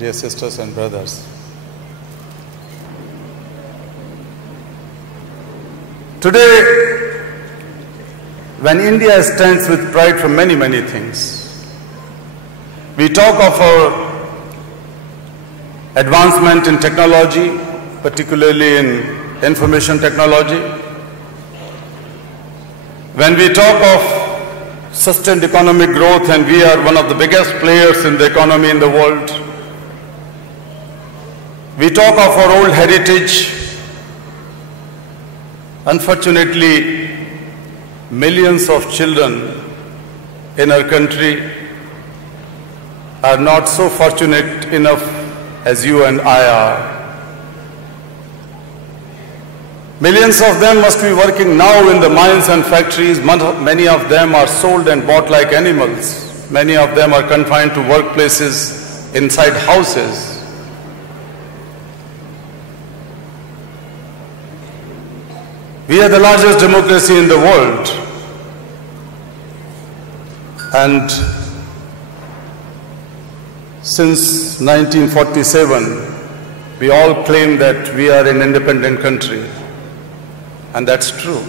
dear sisters and brothers. Today, when India stands with pride for many, many things, we talk of our advancement in technology, particularly in information technology. When we talk of sustained economic growth, and we are one of the biggest players in the economy in the world. We talk of our old heritage. Unfortunately, millions of children in our country are not so fortunate enough as you and I are. Millions of them must be working now in the mines and factories. Many of them are sold and bought like animals. Many of them are confined to workplaces inside houses. We are the largest democracy in the world. And since 1947, we all claim that we are an independent country. And that's true.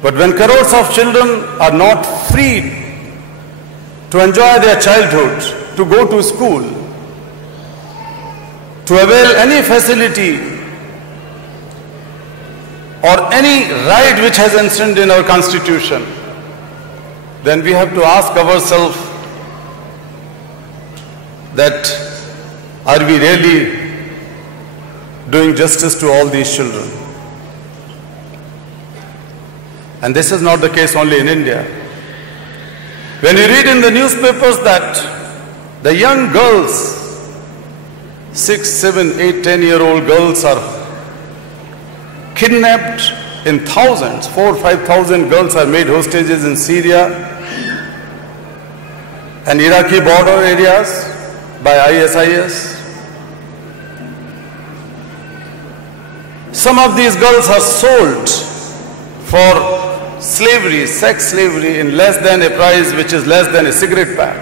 But when crores of children are not free to enjoy their childhood, to go to school, to avail any facility or any right which has enshrined in our constitution, then we have to ask ourselves that are we really doing justice to all these children? And this is not the case only in India. When you read in the newspapers that the young girls, 6, 7, 8, 10-year-old girls are kidnapped in thousands, 4,000 or 5,000 girls are made hostages in Syria and Iraqi border areas by ISIS. Some of these girls are sold for slavery, sex slavery, in less than a price which is less than a cigarette pack.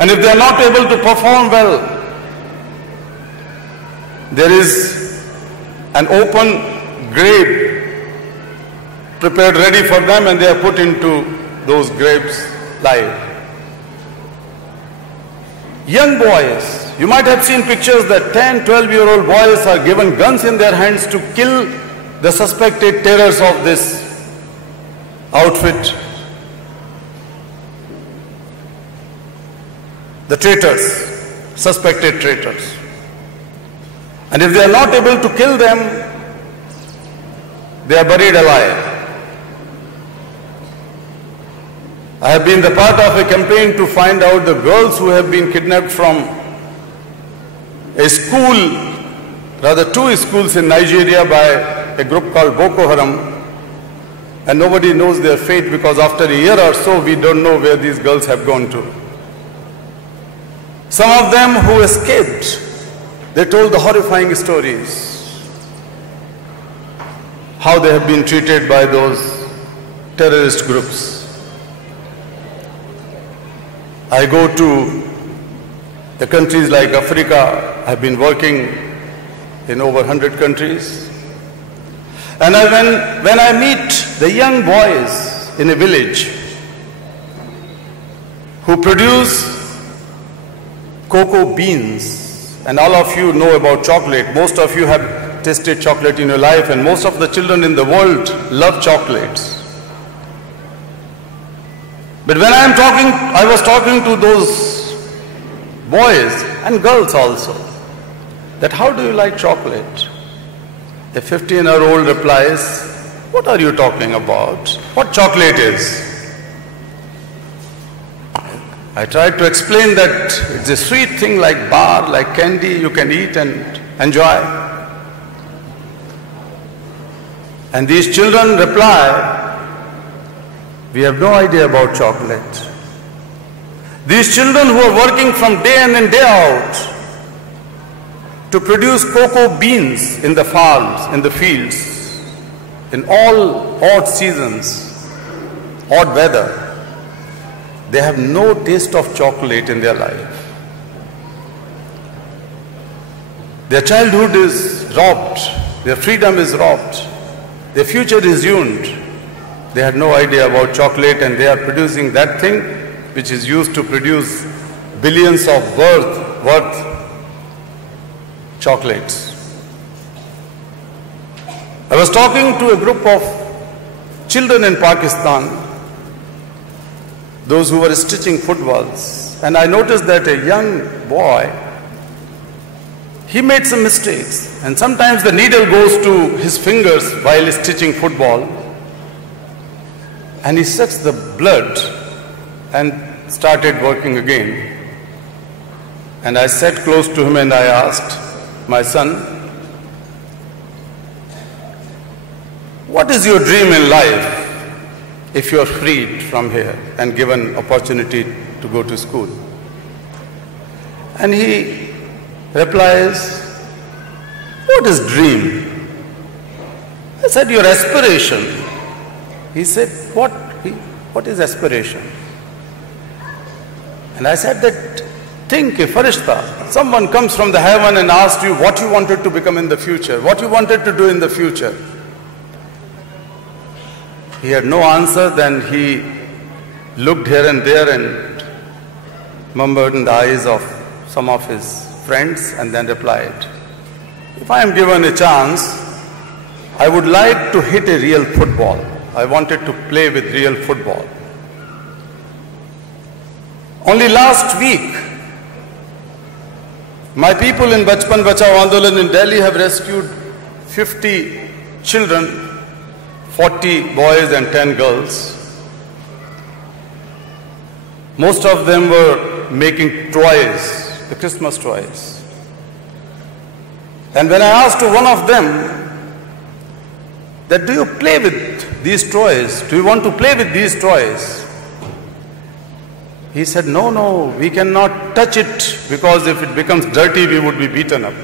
And if they are not able to perform well, there is an open grave prepared ready for them, and they are put into those graves live. Young boys, you might have seen pictures that 10, 12-year-old boys are given guns in their hands to kill the suspected terrors of this outfit. The traitors, suspected traitors. And if they are not able to kill them, they are buried alive. I have been the part of a campaign to find out the girls who have been kidnapped from a school, rather two schools in Nigeria by a group called Boko Haram, and nobody knows their fate because after a year or so we don't know where these girls have gone to. Some of them who escaped, they told the horrifying stories, how they have been treated by those terrorist groups. I go to the countries like Africa. I've been working in over 100 countries. And when I meet the young boys in a village who produce cocoa beans, and all of you know about chocolate, most of you have tasted chocolate in your life, and most of the children in the world love chocolates. But when I was talking to those boys and girls also, that how do you like chocolate? A 15-year-old replies, what are you talking about? What chocolate is? I tried to explain that it's a sweet thing like bar, like candy, you can eat and enjoy. And these children reply, we have no idea about chocolate. These children who are working from day in and day out to produce cocoa beans in the farms, in the fields, in all odd seasons, odd weather, they have no taste of chocolate in their life. Their childhood is robbed, their freedom is robbed, their future is ruined. They had no idea about chocolate, and they are producing that thing which is used to produce billions of worth chocolates. I was talking to a group of children in Pakistan, those who were stitching footballs, and I noticed that a young boy, he made some mistakes, and sometimes the needle goes to his fingers while stitching football, and he sucks the blood and started working again. And I sat close to him and I asked, my son, what is your dream in life if you are freed from here and given opportunity to go to school? And he replies, what is dream? I said, your aspiration. He said, what is aspiration? And I said that, think, a farishta, someone comes from the heaven and asks you what you wanted to become in the future, what you wanted to do in the future. He had no answer. Then he looked here and there and murmured in the eyes of some of his friends and then replied, if I am given a chance, I would like to hit a real football. I wanted to play with real football. Only last week, my people in Bachpan Bachao Andolan in Delhi have rescued 50 children, 40 boys and 10 girls. Most of them were making toys, the Christmas toys. And when I asked to one of them that, do you play with these toys? Do you want to play with these toys? He said, no, we cannot touch it, because if it becomes dirty, we would be beaten up.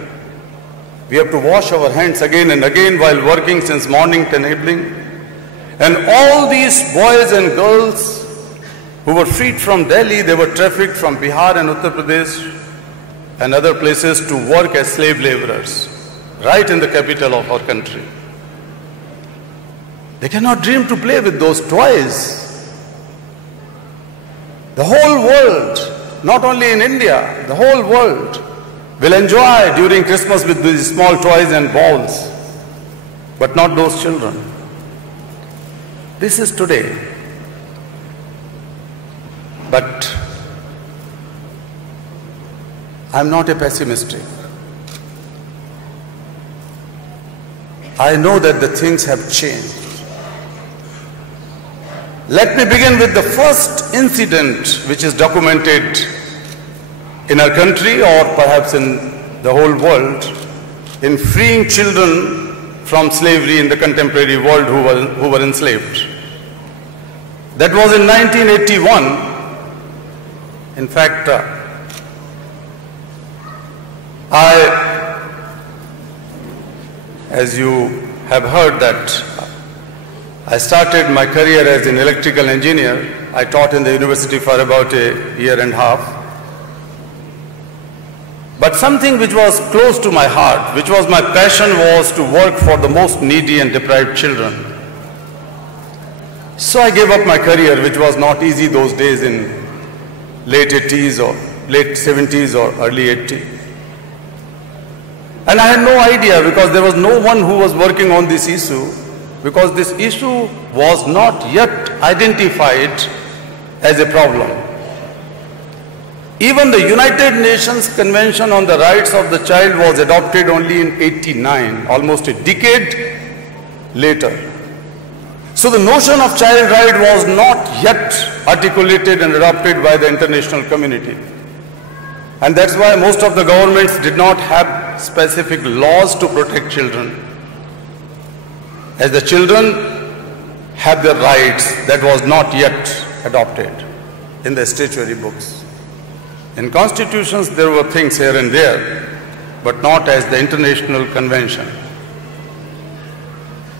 We have to wash our hands again and again while working since morning till evening. And all these boys and girls who were freed from Delhi, they were trafficked from Bihar and Uttar Pradesh and other places to work as slave laborers, right in the capital of our country. They cannot dream to play with those toys. The whole world, not only in India, the whole world will enjoy during Christmas with these small toys and balls, but not those children. This is today. But I'm not a pessimistic. I know that the things have changed. Let me begin with the first incident which is documented in our country, or perhaps in the whole world, in freeing children from slavery in the contemporary world who were enslaved. That was in 1981. In fact, as you have heard, that I started my career as an electrical engineer. I taught in the university for about a year and a half. But something which was close to my heart, which was my passion, was to work for the most needy and deprived children. So I gave up my career, which was not easy those days in late 80s or late 70s or early 80s. And I had no idea, because there was no one who was working on this issue, because this issue was not yet identified as a problem. Even the United Nations Convention on the Rights of the Child was adopted only in 89, almost a decade later. So the notion of child right was not yet articulated and adopted by the international community. And that's why most of the governments did not have specific laws to protect children, as the children have their rights that was not yet adopted in the statutory books. In constitutions there were things here and there, but not as the international convention.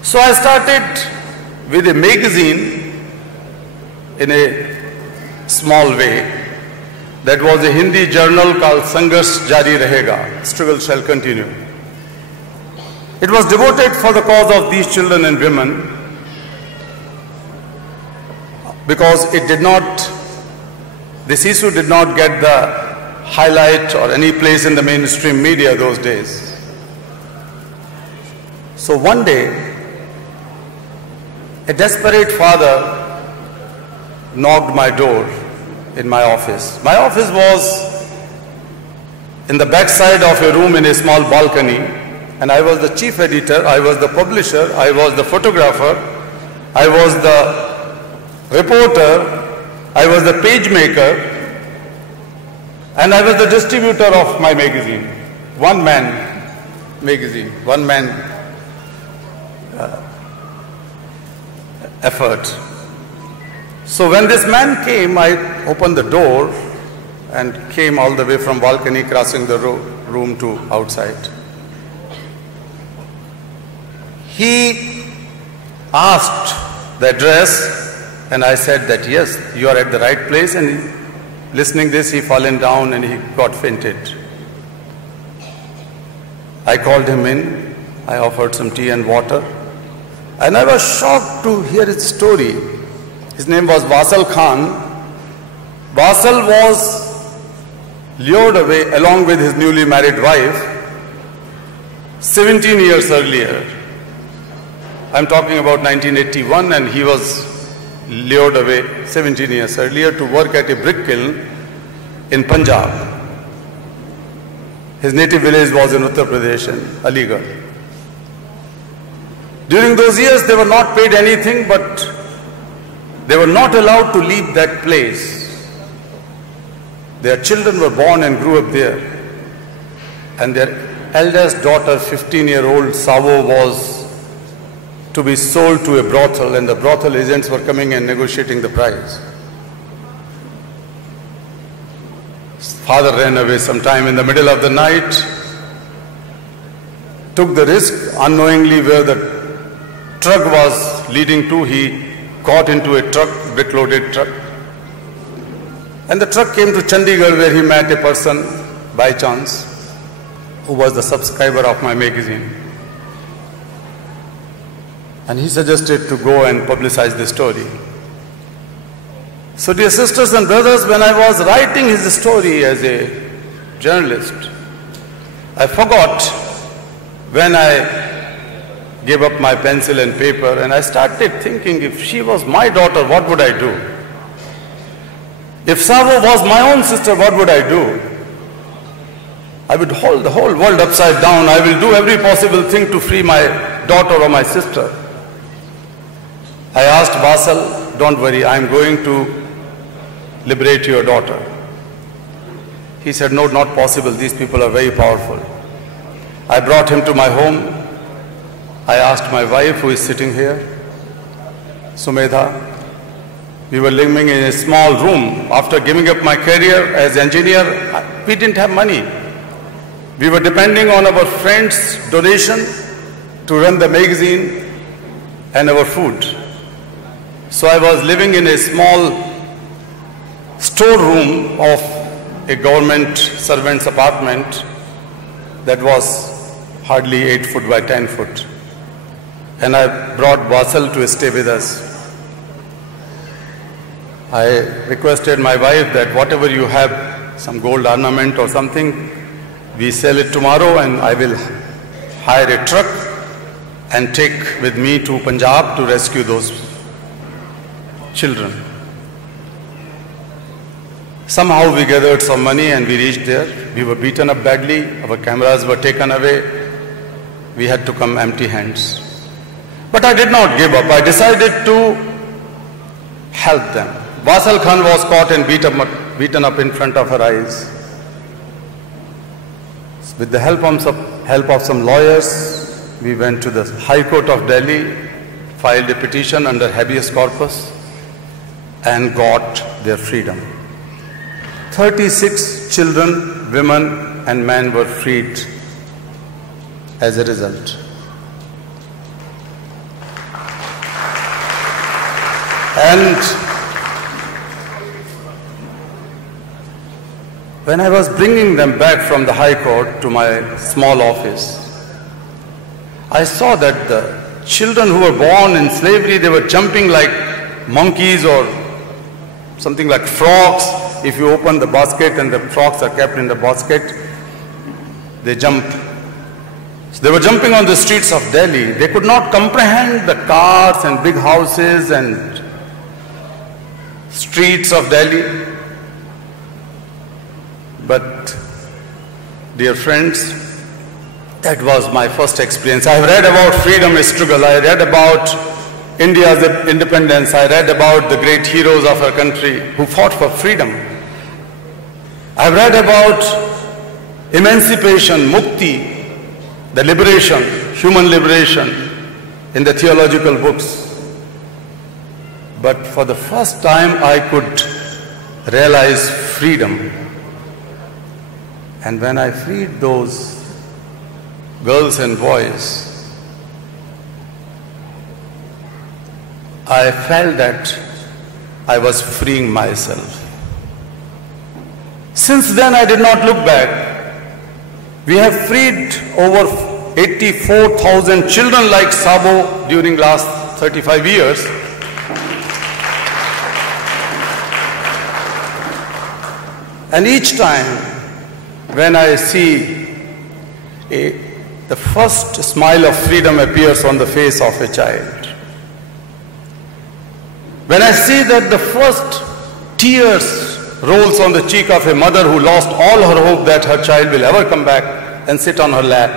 So I started with a magazine in a small way, That was a Hindi journal called Sangharsh Jari Rahega, struggle shall continue. It was devoted for the cause of these children and women because this issue did not get the highlight or any place in the mainstream media those days. So one day, a desperate father knocked my door in my office. My office was in the backside of a room in a small balcony, and I was the chief editor, I was the publisher, I was the photographer, I was the reporter, I was the page maker, and I was the distributor of my magazine. One man magazine, one man effort. So when this man came, I opened the door and came all the way from balcony, crossing the room to outside. He asked the address, and I said that yes, you are at the right place, and listening this, he fallen down and he got fainted. I called him in, I offered some tea and water, and I was shocked to hear his story. His name was Wasal Khan. Wasal was lured away along with his newly married wife 17 years earlier. I'm talking about 1981, and he was lured away 17 years earlier to work at a brick kiln in Punjab. His native village was in Uttar Pradesh, in Aligarh. During those years, they were not paid anything, but they were not allowed to leave that place. Their children were born and grew up there. And their eldest daughter, 15-year-old Savo, was to be sold to a brothel, and the brothel agents were coming and negotiating the price. Father ran away sometime in the middle of the night, took the risk unknowingly where the truck was leading to. He got into a truck, brick-loaded truck. And the truck came to Chandigarh, where he met a person by chance who was the subscriber of my magazine. And he suggested to go and publicize the story. So dear sisters and brothers, when I was writing his story as a journalist, I forgot when I gave up my pencil and paper, and I started thinking, if she was my daughter, what would I do? If Savo was my own sister, what would I do? I would hold the whole world upside down. I will do every possible thing to free my daughter or my sister. I asked Wasal, don't worry, I am going to liberate your daughter. He said, no, not possible. These people are very powerful. I brought him to my home. I asked my wife, who is sitting here, Sumedha. We were living in a small room. After giving up my career as engineer, we didn't have money. We were depending on our friends' donation to run the magazine and our food. So I was living in a small storeroom of a government servant's apartment that was hardly 8 foot by 10 foot. And I brought Wasal to stay with us. I requested my wife that whatever you have, some gold ornament or something, we sell it tomorrow, and I will hire a truck and take with me to Punjab to rescue those children. Somehow we gathered some money and we reached there. We were beaten up badly. Our cameras were taken away. We had to come empty hands. But I did not give up. I decided to help them. Wasal Khan was caught and beaten up in front of her eyes. With the help of some lawyers, we went to the High Court of Delhi, filed a petition under habeas corpus, and got their freedom. 36 children, women, and men were freed as a result. And When I was bringing them back from the High Court to my small office, I saw that the children who were born in slavery, they were jumping like monkeys or something like frogs. If you open the basket and the frogs are kept in the basket, they jump. So they were jumping on the streets of Delhi. They could not comprehend the cars and big houses and streets of Delhi. But, dear friends, that was my first experience. I have read about freedom struggle. I read about India's independence. I read about the great heroes of our country who fought for freedom. I have read about emancipation, mukti, the liberation, human liberation in the theological books. But for the first time I could realize freedom. And when I freed those girls and boys, I felt that I was freeing myself. Since then I did not look back. We have freed over 84,000 children like Sabo during last 35 years. And each time when I see the first smile of freedom appears on the face of a child, when I see that the first tears rolls on the cheek of a mother who lost all her hope that her child will ever come back and sit on her lap,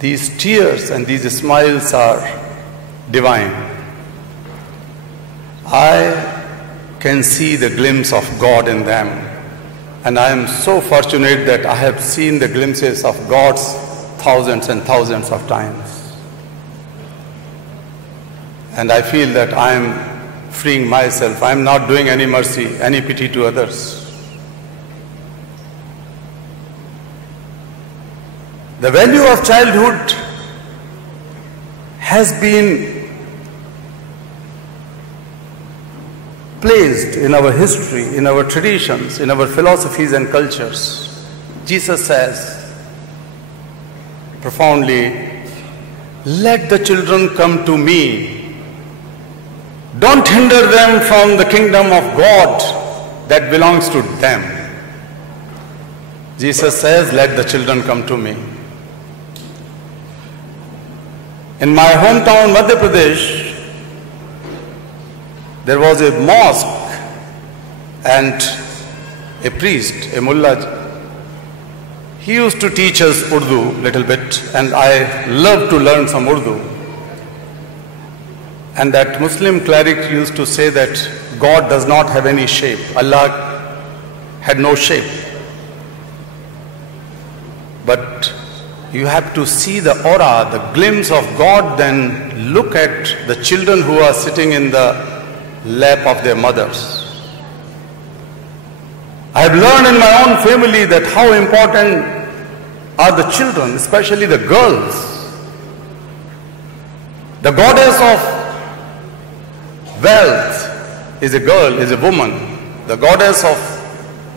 these tears and these smiles are divine. I can see the glimpse of God in them, and I am so fortunate that I have seen the glimpses of God's thousands and thousands of times. And I feel that I am freeing myself. I am not doing any mercy, any pity to others. The value of childhood has been placed in our history, in our traditions, in our philosophies and cultures. Jesus says profoundly, "Let the children come to me. Don't hinder them from the kingdom of God that belongs to them." Jesus says, "Let the children come to me." In my hometown, Madhya Pradesh, there was a mosque and a priest, a mullah. He used to teach us Urdu little bit, and I love to learn some Urdu. And that Muslim cleric used to say that God does not have any shape. Allah had no shape. But you have to see the aura, the glimpse of God, then look at the children who are sitting in the lap of their mothers. I have learned in my own family that how important are the children, especially the girls. The goddess of wealth is a girl, is a woman. The goddess of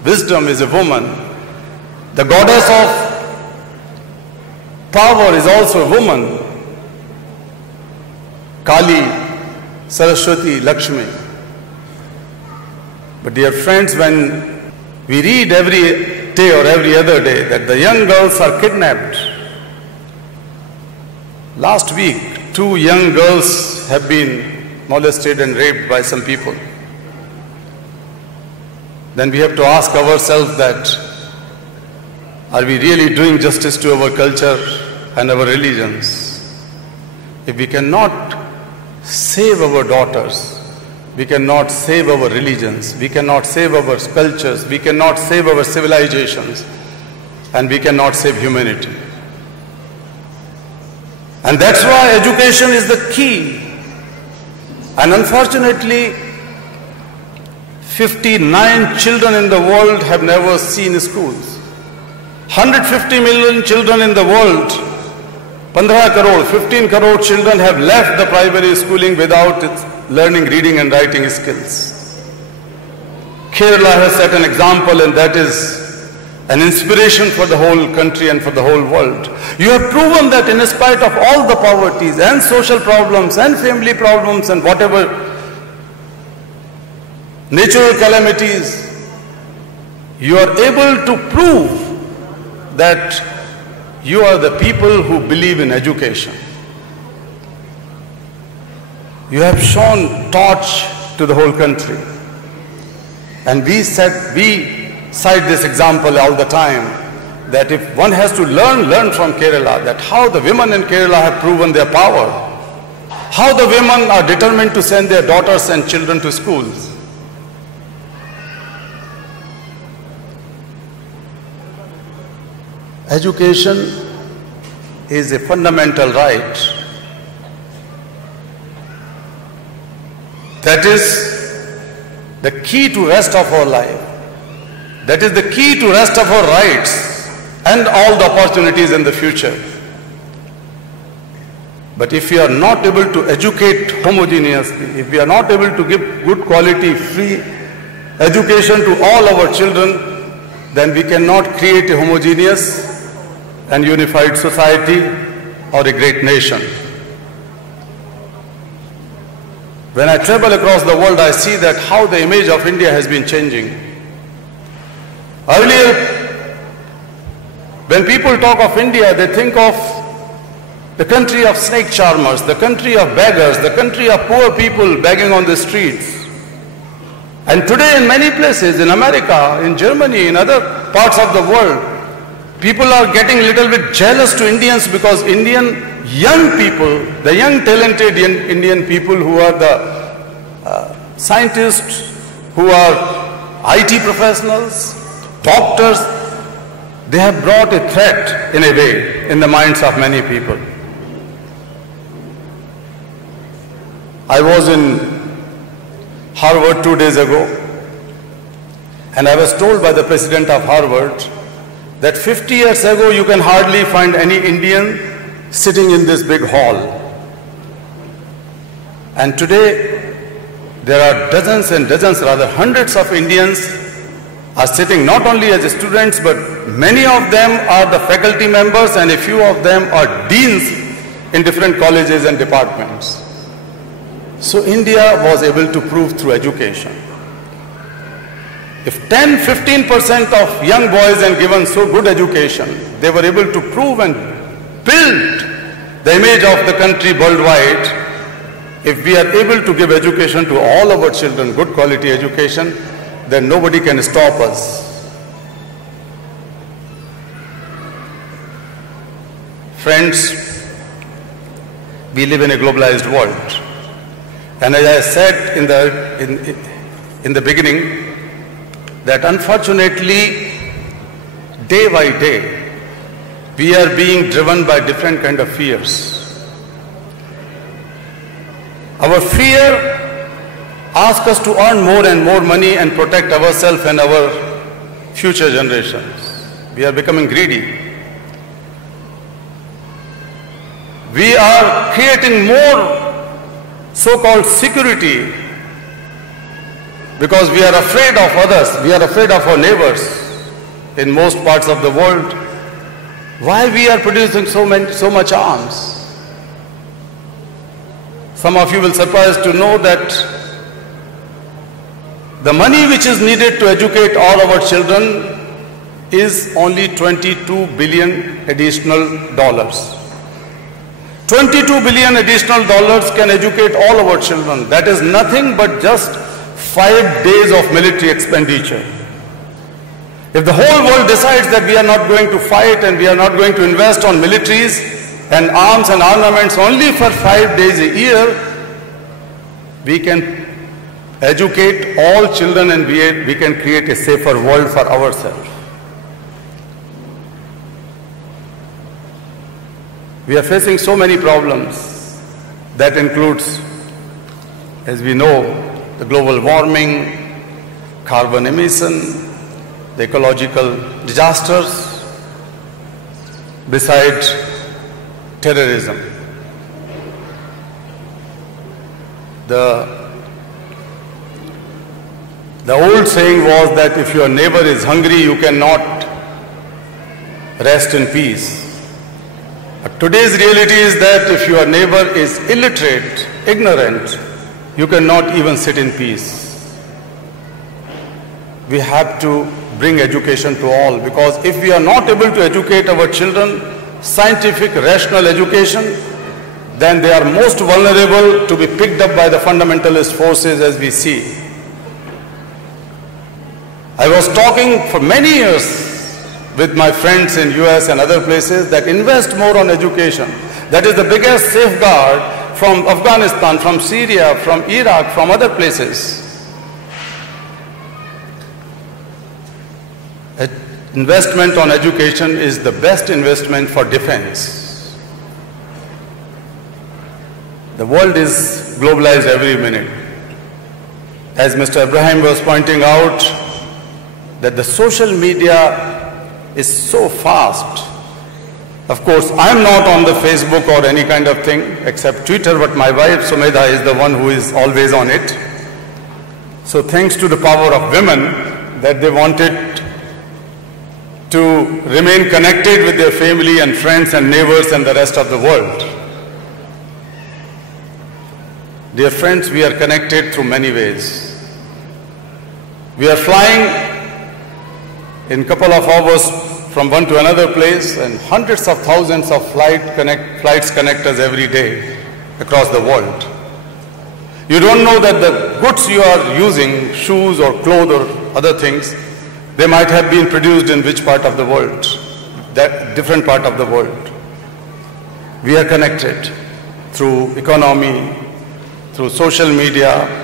wisdom is a woman. The goddess of power is also a woman. Kali, Saraswati, Lakshmi. But dear friends, when we read every day or every other day that the young girls are kidnapped. Last week, 2 young girls have been molested and raped by some people. Then we have to ask ourselves that, are we really doing justice to our culture and our religions? If we cannot save our daughters, we cannot save our religions, we cannot save our cultures, we cannot save our civilizations, and we cannot save humanity. And that's why education is the key. And unfortunately, 59 children in the world have never seen schools. 150 million children in the world, 15 crore, 15 crore children have left the primary schooling without learning reading and writing skills. Kerala has set an example, and that is an inspiration for the whole country and for the whole world. You have proven that in spite of all the poverties and social problems and family problems and whatever natural calamities, you are able to prove that you are the people who believe in education. You have shown torch to the whole country. And we cite this example all the time, that if one has to learn from Kerala, that how the women in Kerala have proven their power, how the women are determined to send their daughters and children to schools. Education is a fundamental right. That is the key to rest of our life. That is the key to rest of our rights and all the opportunities in the future. But if we are not able to educate homogeneously, if we are not able to give good quality, free education to all our children, then we cannot create a homogeneous and unified society or a great nation. When I travel across the world, I see that how the image of India has been changing. Earlier, when people talk of India, they think of the country of snake charmers, the country of beggars, the country of poor people begging on the streets. And today in many places, in America, in Germany, in other parts of the world, people are getting a little bit jealous to Indians because Indian young people, the young talented Indian people who are the scientists, who are IT professionals, doctors, they have brought a threat in a way in the minds of many people. I was in Harvard 2 days ago, and I was told by the president of Harvard that 50 years ago you can hardly find any Indian sitting in this big hall. And today there are dozens and dozens, rather hundreds of Indians are sitting not only as students, but many of them are the faculty members and a few of them are deans in different colleges and departments. So India was able to prove through education. If 10-15% of young boys and given so good education, they were able to prove and build the image of the country worldwide. If we are able to give education to all our children, good quality education, then nobody can stop us. Friends, we live in a globalized world. And as I said in the beginning, that unfortunately, day by day, we are being driven by different kind of fears. Our fear asks us to earn more and more money and protect ourselves and our future generations. We are becoming greedy. We are creating more so-called security because we are afraid of others, we are afraid of our neighbors in most parts of the world. Why we are producing so much arms? Some of you will be surprised to know that the money which is needed to educate all our children is only $22 billion additional dollars. $22 billion additional dollars can educate all our children. That is nothing but just 5 days of military expenditure. If the whole world decides that we are not going to fight and we are not going to invest on militaries and arms and armaments only for 5 days a year, we can educate all children and we can create a safer world for ourselves. We are facing so many problems. That includes, as we know, the global warming, carbon emission, the ecological disasters, besides terrorism. The old saying was that if your neighbor is hungry, you cannot rest in peace. But today's reality is that if your neighbor is illiterate, ignorant, you cannot even sit in peace. We have to bring education to all, because if we are not able to educate our children scientific, rational education, then they are most vulnerable to be picked up by the fundamentalist forces as we see. I was talking for many years with my friends in US and other places that invest more on education. That is the biggest safeguard from Afghanistan, from Syria, from Iraq, from other places. Investment on education is the best investment for defense. The world is globalized every minute. As Mr. Ibrahim was pointing out, that the social media is so fast. Of course, I'm not on the Facebook or any kind of thing except Twitter, but my wife Sumedha is the one who is always on it. So thanks to the power of women that they wanted to remain connected with their family and friends and neighbors and the rest of the world. Dear friends, we are connected through many ways. We are flying in a couple of hours from one to another place, and hundreds of thousands of flights connect us every day across the world. You don't know that the goods you are using, shoes or clothes or other things, they might have been produced in which part of the world, that different part of the world. We are connected through economy, through social media.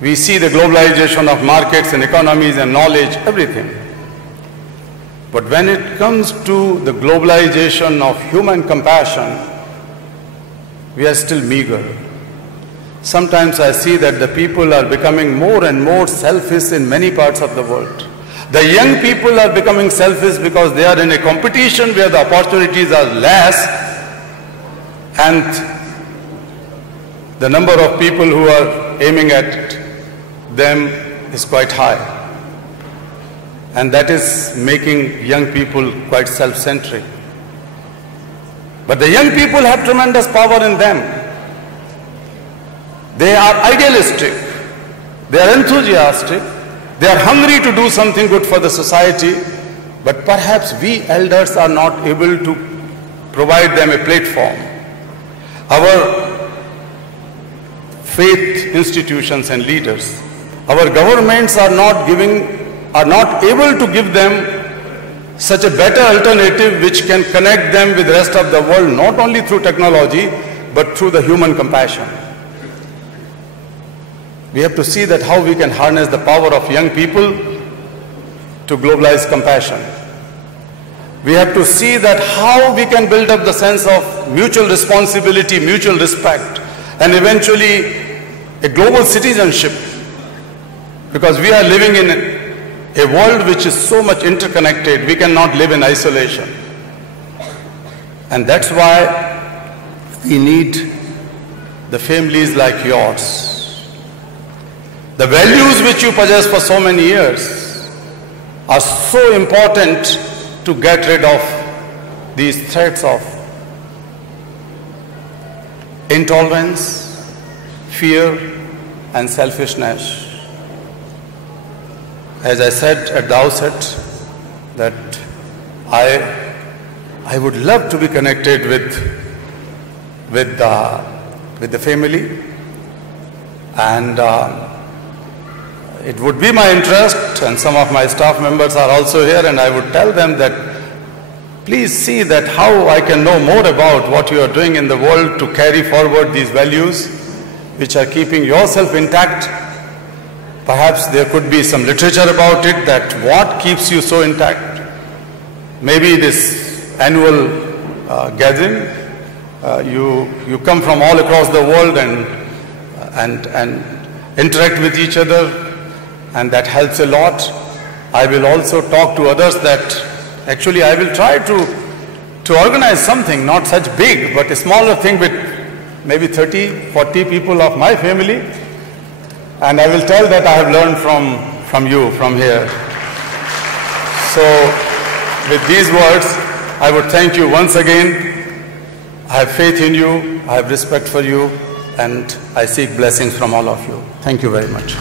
We see the globalization of markets and economies and knowledge, everything. But when it comes to the globalization of human compassion, we are still meager. Sometimes I see that the people are becoming more and more selfish in many parts of the world. The young people are becoming selfish because they are in a competition where the opportunities are less, and the number of people who are aiming at them is quite high. And that is making young people quite self-centric. But the young people have tremendous power in them. They are idealistic, they are enthusiastic, they are hungry to do something good for the society, but perhaps we elders are not able to provide them a platform. Our faith institutions and leaders, our governments are not able to give them such a better alternative which can connect them with the rest of the world, not only through technology, but through the human compassion. We have to see that how we can harness the power of young people to globalize compassion. We have to see that how we can build up the sense of mutual responsibility, mutual respect, and eventually a global citizenship. Because we are living in a world which is so much interconnected, we cannot live in isolation. And that's why we need the families like yours. The values which you possess for so many years are so important to get rid of these threats of intolerance, fear, and selfishness. As I said at the outset, that I would love to be connected with the family, and it would be my interest, and some of my staff members are also here, and I would tell them that please see that how I can know more about what you are doing in the world to carry forward these values which are keeping yourself intact. Perhaps there could be some literature about it, that what keeps you so intact. Maybe this annual gathering, you come from all across the world and interact with each other, and that helps a lot. I will also talk to others that actually I will try to organize something, not such big, but a smaller thing with maybe 30, 40 people of my family, And I will tell that I have learned from you, from here. So, with these words, I would thank you once again. I have faith in you, I have respect for you, and I seek blessings from all of you. Thank you very much.